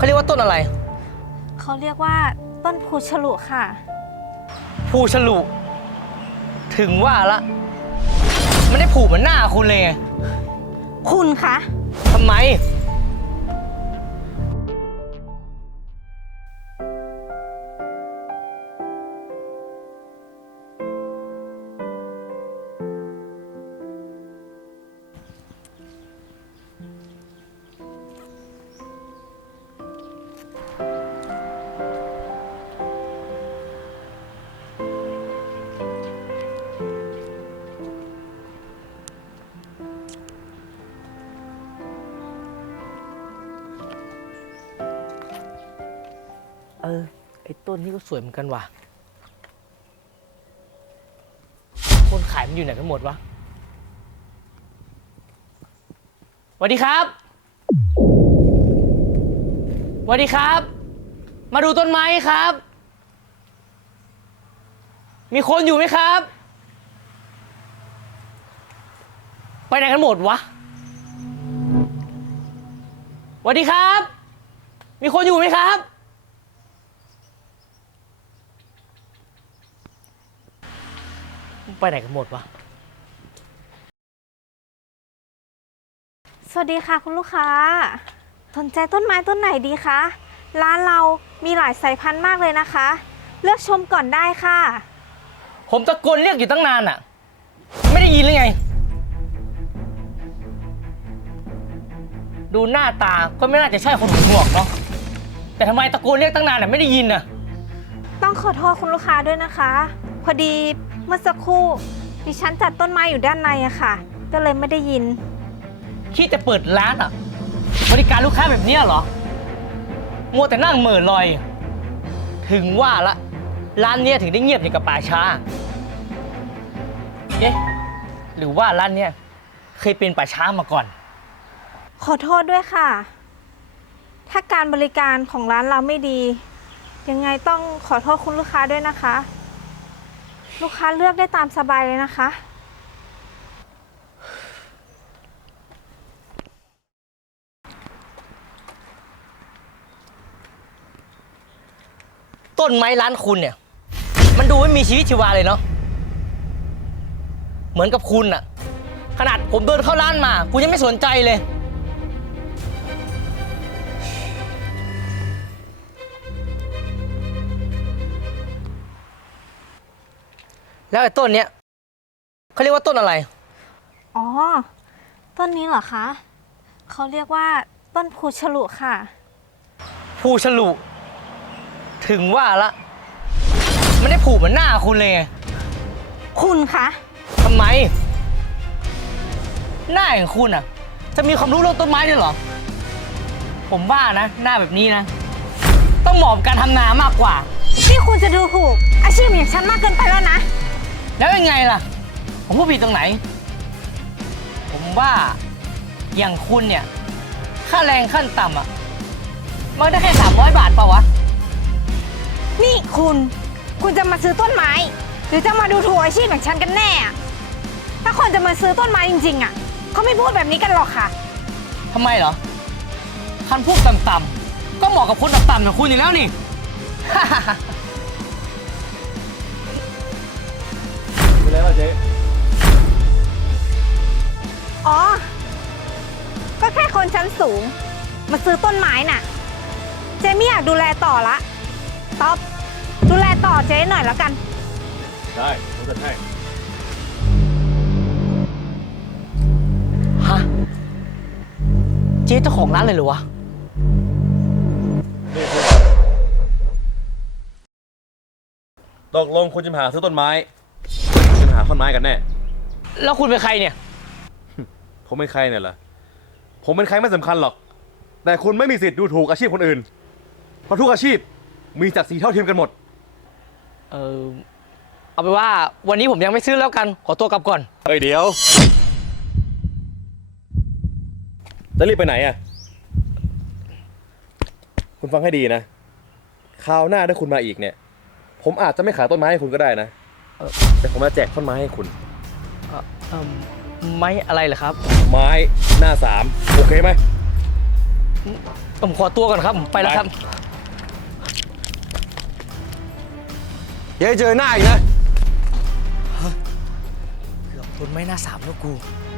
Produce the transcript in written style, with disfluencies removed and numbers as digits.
เขาเรียกว่าต้นอะไรเขาเรียกว่าต้นพูฉลุค่ะภูฉลุถึงว่าละมันได้ผูกเหมือนหน้าคุณเลยไงคุณคะทำไมไอ้ต้นนี้ก็สวยเหมือนกันว่ะคนขายมันอยู่ไหนกันหมดวะสวัสดีครับสวัสดีครับมาดูต้นไม้ครับ มีคนอยู่ไหมครับไปไหนกันหมดวะสวัสดีครับมีคนอยู่ไหมครับไปไหนกันหมดวะสวัสดีค่ะคุณลูกค้าสนใจต้นไม้ต้นไหนดีคะร้านเรามีหลายสายพันธุ์มากเลยนะคะเลือกชมก่อนได้ค่ะผมตะโกนเรียกอยู่ตั้งนานอ่ะไม่ได้ยินหรือไงดูหน้าตาก็ไม่น่าจะใช่คนหูหนวกเนาะแต่ทำไมตะโกนเรียกตั้งนานอ่ะไม่ได้ยินอ่ะต้องขอโทษคุณลูกค้าด้วยนะคะพอดีเมื่อสักครู่ดิฉันจัดต้นไม้อยู่ด้านในอะค่ะก็เลยไม่ได้ยินคิดจะเปิดร้านอ่ะบริการลูกค้าแบบนี้เหรอมัวแต่นั่งเหม่อลอยถึงว่าละร้านเนี้ยถึงได้เงียบอย่างกับป่าช้าเอ๊ะหรือว่าร้านเนี้ยเคยเป็นป่าช้ามาก่อนขอโทษด้วยค่ะถ้าการบริการของร้านเราไม่ดียังไงต้องขอโทษคุณลูกค้าด้วยนะคะลูกค้าเลือกได้ตามสบายเลยนะคะต้นไม้ร้านคุณเนี่ยมันดูไม่มีชีวิตชีวาเลยเนาะเหมือนกับคุณอะขนาดผมเดินเข้าร้านมาคุณยังไม่สนใจเลยแล้วไอ้ต้นเนี้ยเขาเรียกว่าต้นอะไรอ๋อต้นนี้เหรอคะเขาเรียกว่าต้นพูฉลุค่ะภูฉลุถึงว่าละมันได้ผูกเหมือนหน้าคุณเลยไงคุณคะทำไมหน้าอย่างคุณอะจะมีความรู้เรื่องต้นไม้ด้วยเหรอผมว่านะหน้าแบบนี้นะต้องเหมาะกับการทำนามากกว่าที่คุณจะดูถูกอาชีพอย่างฉันมากเกินไปแล้วนะแล้วยังไงล่ะผมพูดผิดตรงไหนผมว่าอย่างคุณเนี่ยค่าแรงขั้นต่ำอะมันได้แค่300 บาทเปล่าวะนี่คุณจะมาซื้อต้นไม้หรือจะมาดูถูกอาชีพอย่างฉันกันแน่ถ้าคนจะมาซื้อต้นไม้จริงๆอะเขาไม่พูดแบบนี้กันหรอกค่ะทำไมเหรอคันพูดต่ำๆก็เหมาะกับคนต่ำๆอย่างคุณอยู่แล้วนี่ไปแล้วเจ๊อ๋อก็แค่คนชั้นสูงมาซื้อต้นไม้น่ะเจ๊ไม่อยากดูแลต่อละต๊อบดูแลต่อเจ๊หน่อยแล้วกันได้ผมจะให้ฮะเจ๊เจ้าของร้านเลยเหรอวะนี่คุณตกลงคุณจะมาหาซื้อต้นไม้จะมาหาต้นไม้กันแน่แล้วคุณเป็นใครเนี่ยผมเป็นใครเนี่ยเหรอผมเป็นใครไม่สำคัญหรอกแต่คุณไม่มีสิทธิ์ดูถูกอาชีพคนอื่นเพราะทุกอาชีพมีศักดิ์ศรีเท่าเทียมกันหมดเอาไปนว่าวันนี้ผมยังไม่ซื้อแล้วกันขอตัวกลับก่อนเดี๋ยวจะรีบไปไหนอ่ะคุณฟังให้ดีนะคราวหน้าถ้าคุณมาอีกเนี่ยผมอาจจะไม่ขายต้นไม้ให้คุณก็ได้นะแต่ผมจะแจกต้นไม้ให้คุณไม้อะไรเหรอครับไม้หน้า3โอเคไหมผมขอตัวก่อนครับผมไปแล้วครับอย่าให้เจอหน้าอีกนะเกือบทนไม่น่าสามแล้วกู